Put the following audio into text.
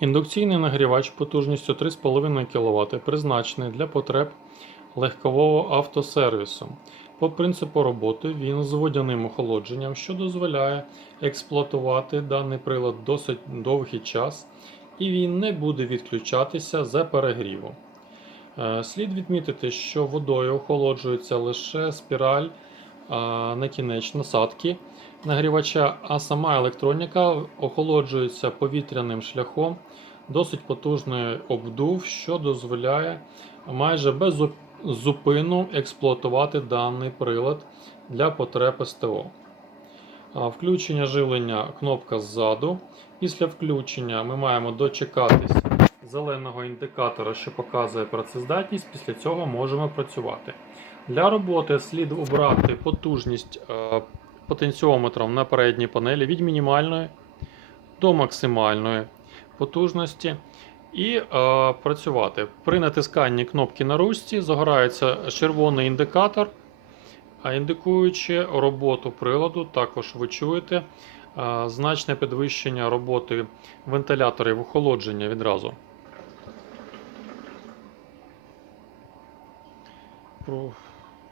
Індукційний нагрівач потужністю 3,5 кВт призначений для потреб легкового автосервісу. По принципу роботи він з водяним охолодженням, що дозволяє експлуатувати даний прилад досить довгий час, і він не буде відключатися за перегріву. Е, Слід відмітити, що водою охолоджується лише спіраль на кінець насадки нагрівача, а сама електроніка охолоджується повітряним шляхом, досить потужний обдув, що дозволяє майже без зупину експлуатувати даний прилад для потреб СТО. Включення живлення кнопка ззаду. Після включення ми маємо дочекатись зеленого індикатора, що показує працездатність. Після цього можемо працювати. Для роботи слід обрати потужність е, потенціометром на передній панелі від мінімальної до максимальної потужності і е, працювати. При натисканні кнопки на ручці загорається червоний індикатор, індикуючи роботу приладу, також ви чуєте е, значне підвищення роботи вентиляторів охолодження відразу. про